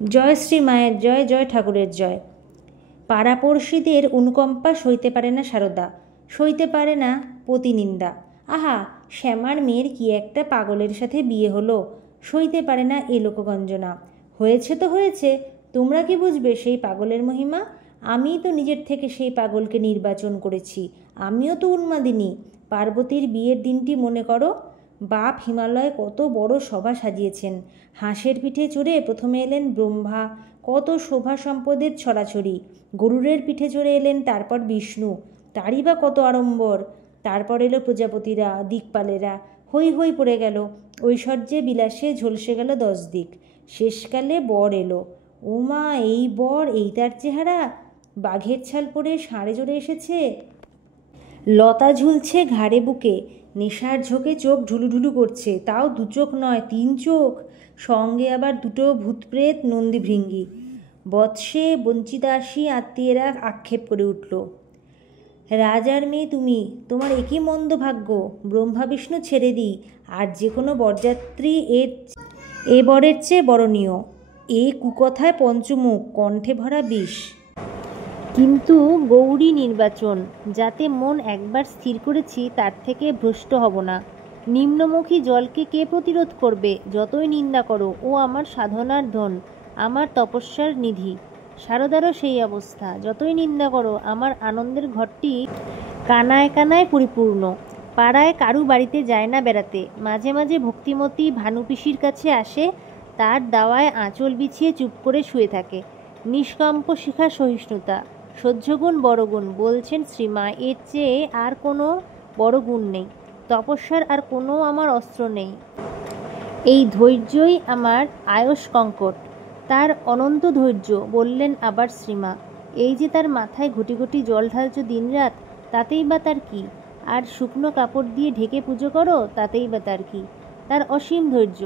জয় শ্রী মায়ের জয়, জয় ঠাকুরের জয়। পাড়াপড়শিদের অনুকম্পা সইতে পারে না সারদা, সইতে পারে না প্রতিনিন্দা। আহা, শ্যামার মেয়ের কি একটা পাগলের সাথে বিয়ে হলো, সইতে পারে না এ লোকগঞ্জনা। হয়েছে তো হয়েছে, তোমরা কি বুঝবে সেই পাগলের মহিমা? আমিই তো নিজের থেকে সেই পাগলকে নির্বাচন করেছি, আমিও তো উন্মাদিনী। পার্বতীর বিয়ের দিনটি মনে করো, বাপ হিমালয়ে কত বড় সভা সাজিয়েছেন। হাঁসের পিঠে চড়ে প্রথমে এলেন ব্রহ্মা, কত শোভা সম্পদের ছড়াছড়ি। গরুরের পিঠে চড়ে এলেন তারপর বিষ্ণু, তারই বা কত আড়ম্বর। তারপর এলো প্রজাপতিরা, দিকপালেরা, হৈ হৈ পড়ে গেল। ঐশ্বর্যে বিলাসে ঝলসে গেল 10 দিক। শেষকালে বর এলো। ও মা, এই বর, এই তার চেহারা! বাঘের ছাল পরে ষাঁড়ে চড়ে এসেছে, লতা ঝুলছে ঘাড়ে বুকে, নেশার ঝোঁকে চোখ ঢুলুঢুলু করছে, তাও 2 চোখ নয় 3 চোখ, সঙ্গে আবার 2টো ভূতপ্রেত নন্দী ভৃঙ্গি। বৎসে বঞ্চিতাসী আত্মীয়েরা আক্ষেপ করে উঠল, রাজার মেয়ে তুমি, তোমার একই মন্দ ভাগ্য। ব্রহ্মা বিষ্ণু ছেড়ে দিই, আর যে কোনো বরযাত্রী এ বরের চেয়ে বরণীয়। এ কুকথায় পঞ্চমুখ, কণ্ঠে ভরা বিষ। কিন্তু গৌরী নির্বাচন, যাতে মন একবার স্থির করেছি তার থেকে ভ্রষ্ট হব না। নিম্নমুখী জলকে কে প্রতিরোধ করবে? যতই নিন্দা করো, ও আমার সাধনার ধন, আমার তপস্যার নিধি। সারদারও সেই অবস্থা, যতই নিন্দা করো, আমার আনন্দের ঘরটি কানায় কানায় পরিপূর্ণ। পাড়ায় কারু বাড়িতে যায় না বেড়াতে, মাঝে মাঝে ভক্তিমতী ভানুপিসির কাছে আসে, তার দাওয়ায় আঁচল বিছিয়ে চুপ করে শুয়ে থাকে। নিষ্কম্প শিখা সহিষ্ণুতা, সহ্যগুণ বড় গুণ, বলছেন শ্রীমা, এর চেয়ে আর কোনো বড় গুণ নেই। তপস্যার আর কোনো আমার অস্ত্র নেই, এই ধৈর্যই আমার আয়স কঙ্কট। তার অনন্ত ধৈর্য, বললেন আবার শ্রীমা। এই যে তার মাথায় ঘটি ঘটি জল ঢালছ দিনরাত, তাতেই বা তার কি? আর শুকনো কাপড় দিয়ে ঢেকে পুজো করো, তাতেই বা তার কি? তার অসীম ধৈর্য।